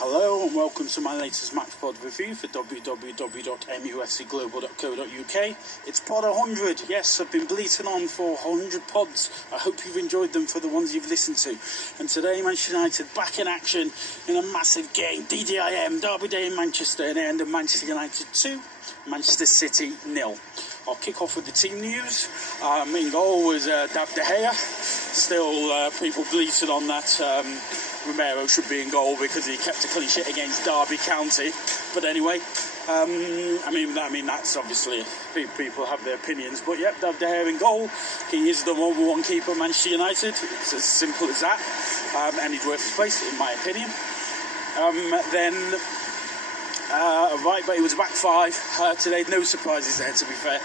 Hello and welcome to my latest match pod review for www.mufcglobal.co.uk. It's pod 100. Yes, I've been bleating on for 100 pods. I hope you've enjoyed them for the ones you've listened to. And today, Manchester United back in action in a massive game. DDIM, Derby Day in Manchester, and it ended Manchester United 2, Manchester City 0. I'll kick off with the team news. In goal was David De Gea. Still, people bleated on that. Romero should be in goal because he kept a clean sheet against Derby County. But anyway, I mean that's obviously people have their opinions. But yep, David De Gea in goal. He is the number one keeper of Manchester United. It's as simple as that. And he's worth his place, in my opinion. Right, but he was back five today. No surprises there, to be fair.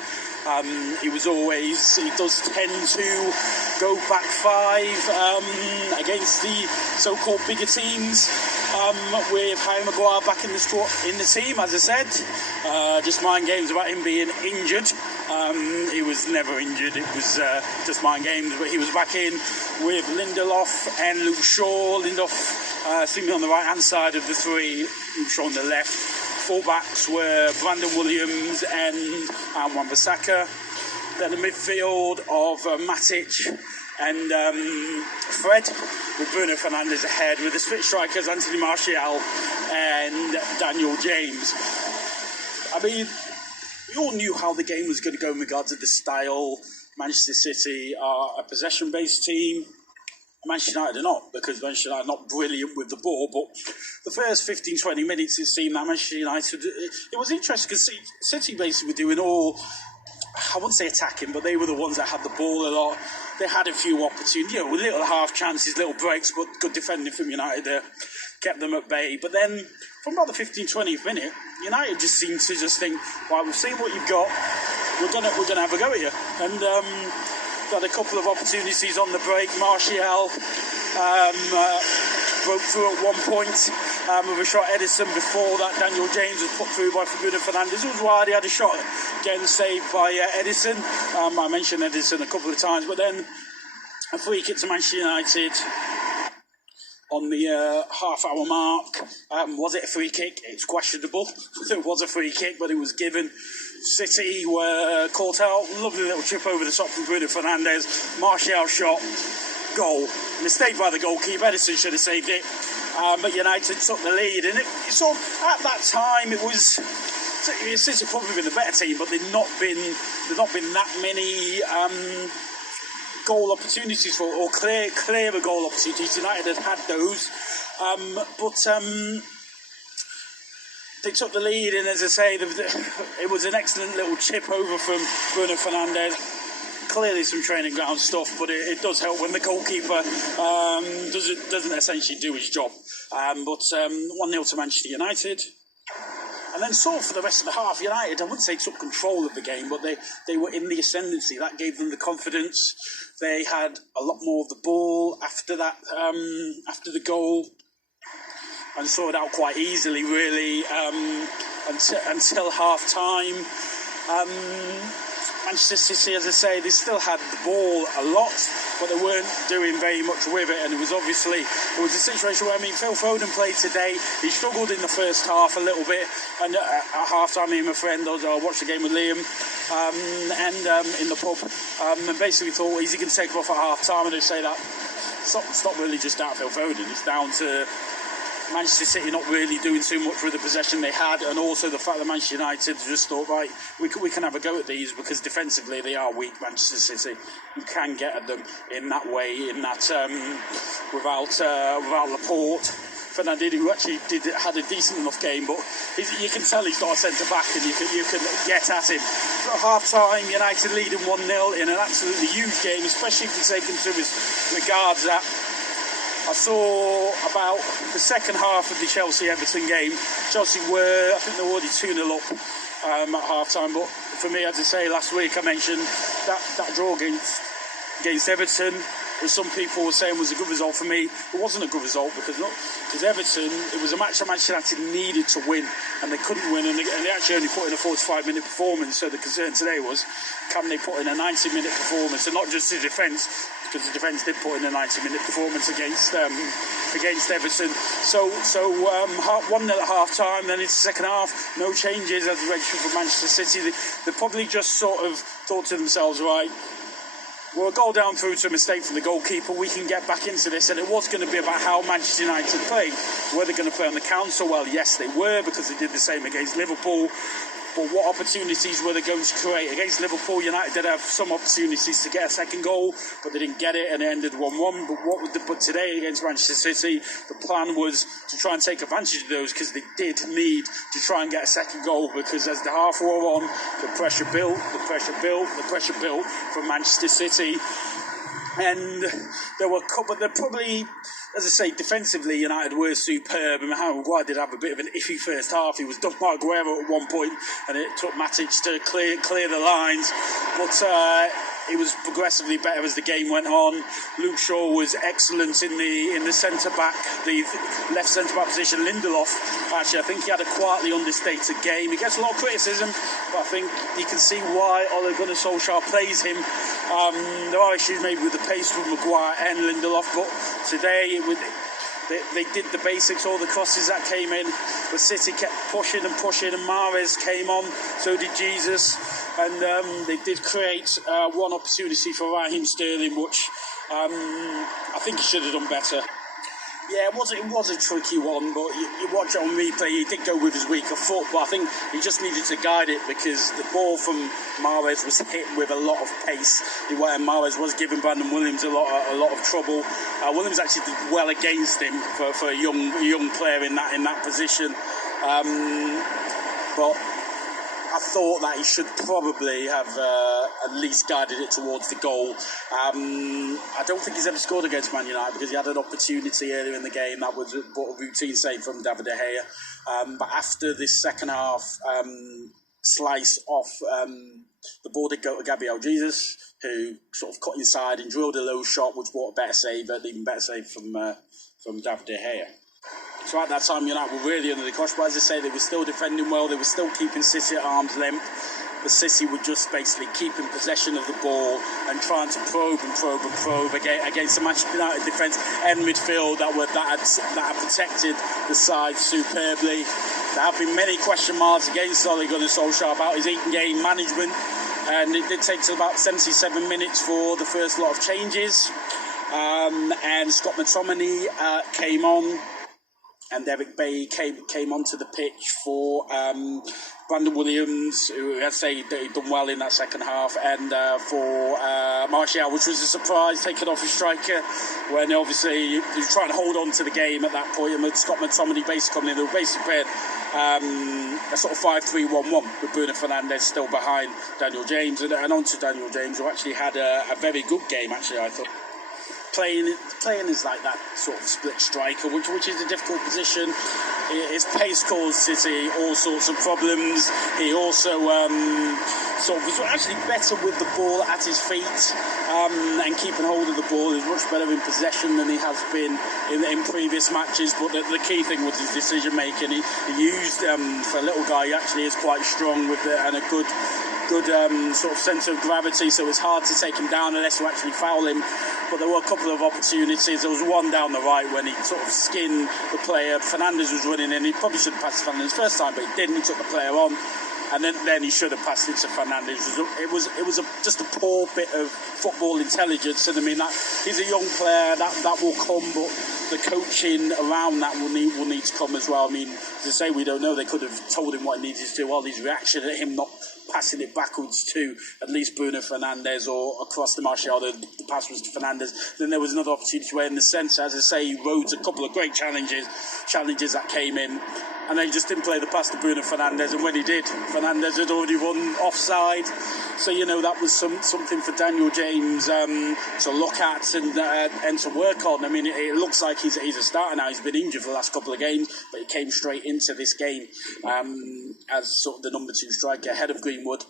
He does tend to go back five against the so-called bigger teams. With Harry Maguire back in the team, as I said. Just mind games about him being injured. He was never injured. It was just mind games. But he was back in with Lindelof and Luke Shaw. Lindelof seemed on the right-hand side of the three. Luke Shaw on the left. Fullbacks were Brandon Williams and Wan-Bissaka. Then the midfield of Matic and Fred, with Bruno Fernandes ahead, with the split strikers Anthony Martial and Daniel James. I mean, we all knew how the game was going to go in regards to the style. Manchester City are a possession-based team. Manchester United are not, because Manchester United are not brilliant with the ball, but the first 15-20 minutes it seemed that Manchester United, it was interesting because City basically were doing all, I wouldn't say attacking, but they were the ones that had the ball a lot. They had a few opportunities, with little half chances, little breaks, but good defending from United kept them at bay. But then, from about the 15-20th minute, United just seemed to just think, right, we've seen what you've got, we're gonna have a go at you. And had a couple of opportunities on the break. Martial broke through at one point with a shot Edison. Before that, Daniel James was put through by Bruno Fernandes. It was wide. He had a shot getting saved by Edison. I mentioned Edison a couple of times, but then a free kick to Manchester United on the half-hour mark. Was it a free kick? It's questionable. It was a free kick, but it was given. City were caught out. Lovely little chip over the top from Bruno Fernandes. Martial shot. Goal. Mistake by the goalkeeper. Edison should have saved it. But United took the lead. And so at that time, City probably been the better team, but there's not been that many goal opportunities or clearer goal opportunities. United had those. They took the lead, and as I say, it was an excellent little chip over from Bruno Fernandes. Clearly some training ground stuff, but it does help when the goalkeeper doesn't essentially do his job. 1-0 to Manchester United. And then for the rest of the half, United, I wouldn't say took control of the game, but they were in the ascendancy. That gave them the confidence. They had a lot more of the ball after that, after the goal. And saw it out quite easily, really, until half-time. Manchester City, as I say, they still had the ball a lot, but they weren't doing very much with it. And it was a situation where, Phil Foden played today. He struggled in the first half a little bit. And at half-time, me and my friend, I watched the game with Liam in the pub. And basically thought, is he going to take him off at half-time? And they say that it's not really just down to Phil Foden. It's down to Manchester City not really doing too much with the possession they had, and also the fact that Manchester United just thought, right, we can have a go at these, because defensively they are weak, Manchester City. You can get at them in that way, without Laporte. Fernandinho, who actually had a decent enough game, but you can tell he's not a centre-back, and you can get at him. At half-time, United leading 1-0 in an absolutely huge game, especially if you take into regards that I saw about the second half of the Chelsea-Everton game. Chelsea I think they were already 2-0 up at half-time. But for me, as I say, last week I mentioned that draw against Everton, which some people were saying was a good result. For me, it wasn't a good result because Everton, it was a match that Manchester United needed to win, and they couldn't win, and they actually only put in a 45-minute performance. So the concern today was, can they put in a 90-minute performance, and not just the defence, because the defence did put in a 90-minute performance against Everton. So 1-0 at half time, then into the second half, no changes as registered for Manchester City. They probably just sort of thought to themselves, right, we're a goal down through to a mistake from the goalkeeper. We can get back into this, and it was going to be about how Manchester United played. Were they going to play on the counter? Well, yes, they were, because they did the same against Liverpool. But what opportunities were they going to create? Against Liverpool, United did have some opportunities to get a second goal, but they didn't get it, and it ended 1-1. But today against Manchester City, the plan was to try and take advantage of those, because they did need to try and get a second goal, because as the half wore on, the pressure built from Manchester City. And there probably, as I say, defensively, United were superb. I mean, Harry Maguire did have a bit of an iffy first half. He was done by Aguero at one point, and it took Matic to clear the lines. But it was progressively better as the game went on. Luke Shaw was excellent in the centre-back, the left centre-back position. Lindelof, actually, I think he had a quietly understated game. He gets a lot of criticism, but I think you can see why Ole Gunnar Solskjaer plays him. There are issues maybe with the pace with Maguire and Lindelof, but today they did the basics, all the crosses that came in. But City kept pushing, and Mahrez came on, so did Jesus. And they did create one opportunity for Raheem Sterling, which I think he should have done better. Yeah, it was a tricky one, but you watch it on replay, he did go with his weaker foot, but I think he just needed to guide it, because the ball from Mahrez was hit with a lot of pace. And Mahrez was giving Brandon Williams a lot of trouble. Williams actually did well against him for a young player in that position. But I thought that he should probably have at least guided it towards the goal. I don't think he's ever scored against Man United, because he had an opportunity earlier in the game that was a routine save from David De Gea. But after this second half slice off, the ball did go to Gabriel Jesus, who sort of cut inside and drilled a low shot, which brought a better save, an even better save from David De Gea. So at that time, United were really under the cosh, but as I say, they were still defending well. They were still keeping City at arm's length. The City were just basically keeping possession of the ball and trying to probe against the Manchester United defence and midfield that had protected the side superbly. There have been many question marks against Ole Gunnar Solskjaer about his game management, and it did take till about 77 minutes for the first lot of changes. And Scott McTominay came on. And Derek Bay came onto the pitch for Brandon Williams, who I'd say done well in that second half, and for Martial, which was a surprise, taking off his striker when obviously he was trying to hold on to the game at that point. And with Scott McTominay basically coming in, they were basically playing a sort of 5-3-1-1 with Bruno Fernandes still behind Daniel James, and onto Daniel James, who actually had a very good game, actually, I thought. Playing is like that sort of split striker, which is a difficult position. His pace caused City all sorts of problems. He also sort of was actually better with the ball at his feet and keeping hold of the ball. He was much better in possession than he has been in previous matches. But the key thing was his decision making. He used, for a little guy, he actually is quite strong with and a good sort of centre of gravity, so it's hard to take him down unless you actually foul him. But there were a couple of opportunities. There was one down the right when he sort of skinned the player. Fernandes was running in. He probably should have passed Fernandes first time, but he didn't. He took the player on, and then he should have passed it to Fernandes. It was just a poor bit of football intelligence. And I mean, that he's a young player, that will come, but the coaching around that will need to come as well. I mean, as I say, we don't know. They could have told him what he needed to do. All his reaction at him not passing it backwards to at least Bruno Fernandes or across to Martial, the pass was to Fernandes. Then there was another opportunity where in the centre, as I say, he rode a couple of great challenges that came in, and then he just didn't play the pass to Bruno Fernandes, and when he did, Fernandes had already run offside. So, you know, that was something for Daniel James to look at and to work on. I mean, it looks like he's a starter now. He's been injured for the last couple of games, but he came straight into this game as sort of the number 2 striker ahead of Greenwood.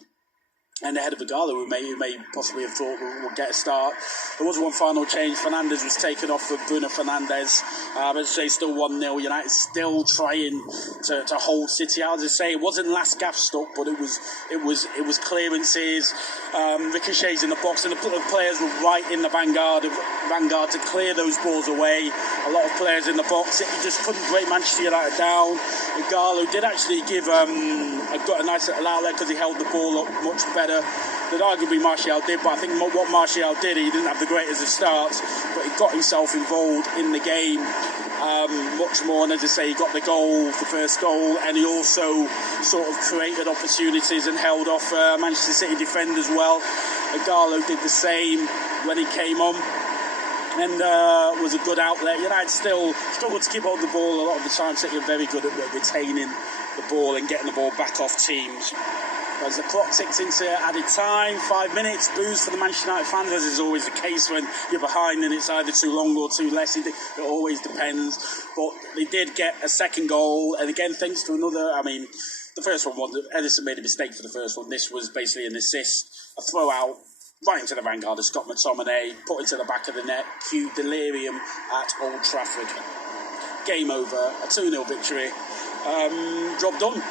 and ahead of Igalo, who may possibly have thought would get a start. There was one final change. Fernandes was taken off for Bruno Fernandes. As I say, still 1-0. United still trying to hold City out. As I say, it wasn't last gaff stuck, but it was clearances, ricochets in the box, and the players were right in the vanguard to clear those balls away. A lot of players in the box. He just couldn't break Manchester United down. Igalo did actually give a nice little outlet because he held the ball up much better than arguably Martial did, but I think what Martial did, he didn't have the greatest of starts, but he got himself involved in the game much more, and as I say, he got the first goal, and he also sort of created opportunities and held off Manchester City defenders well. Igalo did the same when he came on, and was a good outlet. United still struggled to keep hold of the ball a lot of the time. City are very good at retaining the ball and getting the ball back off teams. As the clock ticks into added time, 5 minutes, boos for the Manchester United fans, as is always the case when you're behind and it's either too long or too less. It always depends. But they did get a second goal, and again, thanks to another, the first one, Edison made a mistake for the first one. This was basically an assist, a throw out, right into the vanguard of Scott McTominay, put into the back of the net, cue delirium at Old Trafford. Game over, a 2-0 victory. Job done.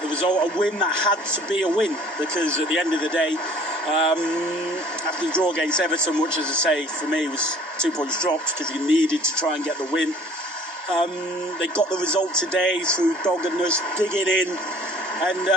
The result, a win that had to be a win, because at the end of the day, after the draw against Everton, which, as I say, for me was 2 points dropped because he needed to try and get the win, they got the result today through doggedness, digging in and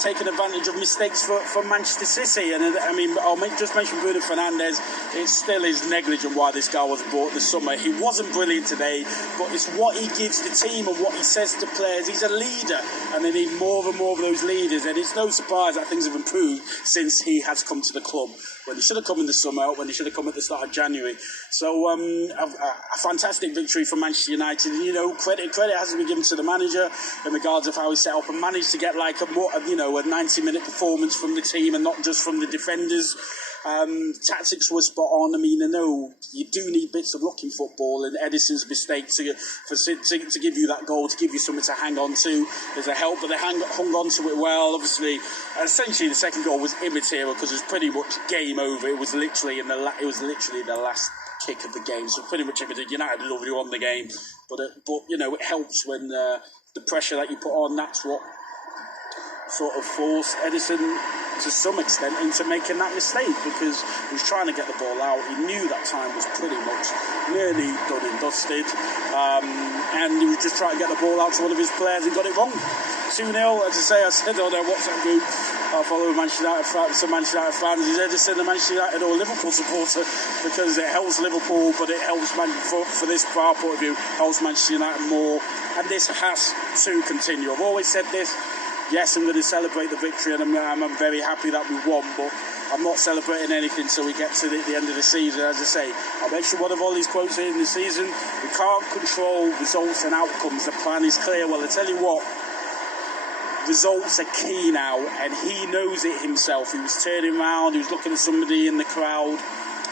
taking advantage of mistakes from Manchester City. And I'll just mention Bruno Fernandes. It still is negligent why this guy wasn't brought this summer. He wasn't brilliant today, but it's what he gives the team and what he says to players. He's a leader, and they need more and more of those leaders. And it's no surprise that things have improved since he has come to the club, when he should have come in the summer, when he should have come at the start of January. So a fantastic victory for Manchester United. And, credit has to be given to the manager in regards of how he set up and managed to get a 90-minute performance from the team and not just from the defenders. Tactics were spot on. I know you do need bits of luck in football, and Edison's mistake to give you that goal, to give you something to hang on to, there's a help, but they hung on to it well. Obviously, essentially the second goal was immaterial because it was pretty much game over. It was literally the last kick of the game, so pretty much United had already won the game. But it helps when the pressure that you put on, that's what sort of forced Edison to some extent into making that mistake, because he was trying to get the ball out. He knew that time was pretty much nearly done and dusted, and he was just trying to get the ball out to one of his players and got it wrong. 2-0, as I say, I said on their WhatsApp group, I follow Manchester United fans, is Edison a Manchester United or Liverpool supporter, because it helps Liverpool, but it helps for this point of view, helps Manchester United more, and this has to continue. I've always said this. Yes, I'm going to celebrate the victory, and I'm very happy that we won, but I'm not celebrating anything until we get to the end of the season. As I say, I'll make sure one of all these quotes in the season, we can't control results and outcomes. The plan is clear. Well, I tell you what, results are key now, and he knows it himself. He was turning around, he was looking at somebody in the crowd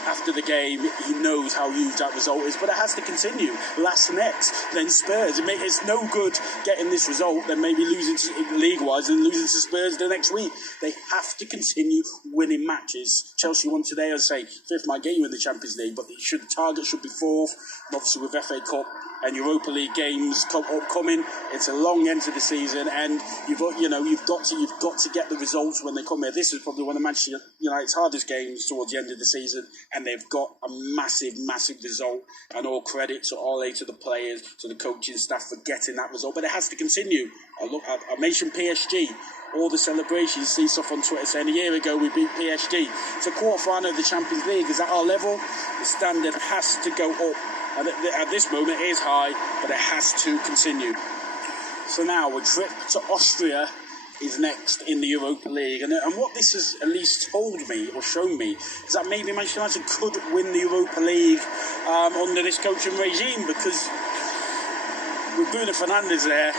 after the game. He knows how huge that result is, but it has to continue. Last next, then Spurs. It's no good getting this result, then maybe losing league-wise and losing to Spurs the next week. They have to continue winning matches. Chelsea won today, as I say, fifth might get you in the Champions League, but the target should be fourth. And obviously with FA Cup and Europa League games upcoming, it's a long end to the season, and you've got to get the results when they come here. This is probably one of Manchester United's hardest games towards the end of the season, and they've got a massive result, and all credit to Ole, to the players, to the coaching staff for getting that result. But it has to continue. I mentioned PSG. All the celebrations, see stuff on Twitter saying a year ago we beat PSG. It's a quarter-final of the Champions League. Is at our level? The standard has to go up. And at this moment it is high, but it has to continue. So now a trip to Austria is next in the Europa League. And what this has at least told me or shown me is that maybe Manchester United could win the Europa League under this coaching regime, because with Bruno Fernandes there,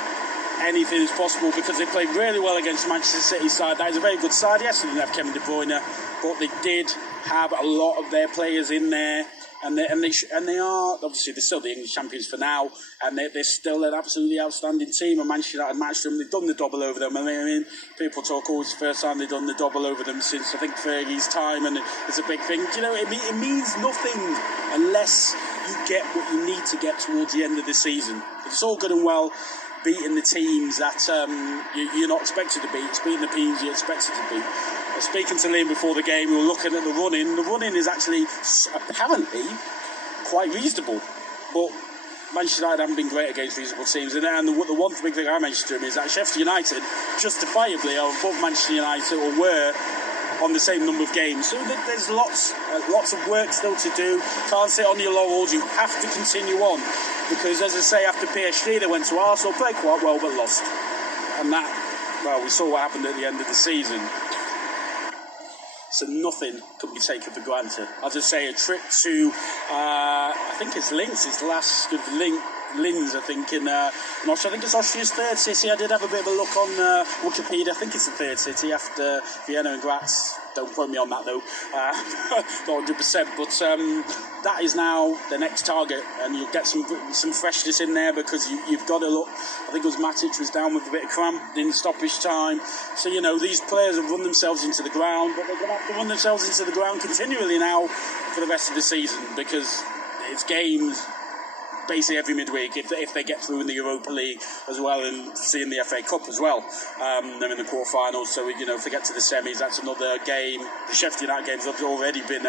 anything is possible, because they played really well against Manchester City's side. That is a very good side. Yes, they didn't have Kevin De Bruyne, but they did have a lot of their players in there and they are obviously they're still the English champions for now, and they're still an absolutely outstanding team. And Manchester United matched them. They've done the double over them. I mean, people talk, it's the first time they've done the double over them since I think Fergie's time, and it's a big thing. You know, it means nothing unless you get what you need to get towards the end of the season. It's all good and well beating the teams that you're not expected to beat. It's beating the teams you're expected to beat. I was speaking to Liam before the game. We were looking at the running. The running is actually apparently quite reasonable, but Manchester United haven't been great against reasonable teams. And the one big thing I mentioned to him is that Sheffield United justifiably are above Manchester United, or were, on the same number of games. So there's lots of work still to do. Can't sit on your laurels. You have to continue on, because as I say, after PSG they went to Arsenal, played quite well but lost, and we saw what happened at the end of the season. So nothing can be taken for granted. As I say, a trip to I think it's Linz. It's the last of Linz, I think, in Austria. I think it's Austria's third city. I did have a bit of a look on Wikipedia. I think it's the third city after Vienna and Graz. Don't quote me on that though, not 100%. But that is now the next target, and you'll get some freshness in there, because you've got to look. I think it was Matic was down with a bit of cramp in stoppage time. So these players have run themselves into the ground, but they're going to have to run themselves into the ground continually now for the rest of the season, because it's games basically every midweek if they get through in the Europa League as well, and seeing the FA Cup as well. They're in the quarterfinals, so if they get to the semis, that's another game. The Sheffield United games have already been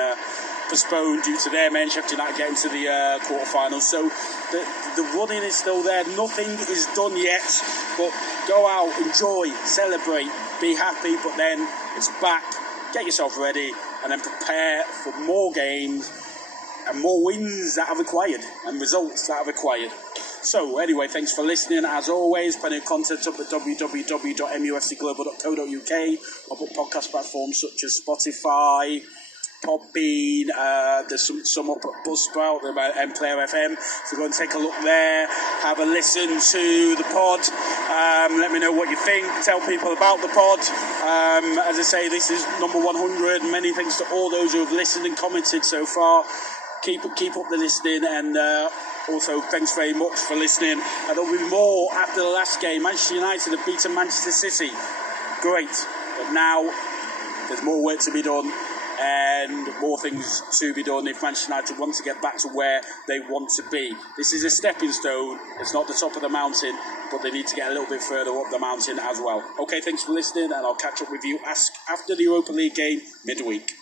postponed due to their men. Sheffield United getting to the quarterfinals, so the running is still there. Nothing is done yet, but go out, enjoy, celebrate, be happy, but then it's back. Get yourself ready, and then prepare for more games and more wins that are required and results that are required. So anyway, thanks for listening. As always, plenty of content up at www.mufcglobal.co.uk, or podcast platforms such as Spotify, Podbean, there's some up at Buzzsprout, about Player FM. So go and take a look there, have a listen to the pod, let me know what you think, tell people about the pod. As I say, this is number 100. Many thanks to all those who have listened and commented so far. Keep up the listening, and also thanks very much for listening. And there'll be more after the last game. Manchester United have beaten Manchester City. Great, but now there's more work to be done, and more things to be done if Manchester United want to get back to where they want to be. This is a stepping stone. It's not the top of the mountain, but they need to get a little bit further up the mountain as well. Okay, thanks for listening, and I'll catch up with you after the Europa League game midweek.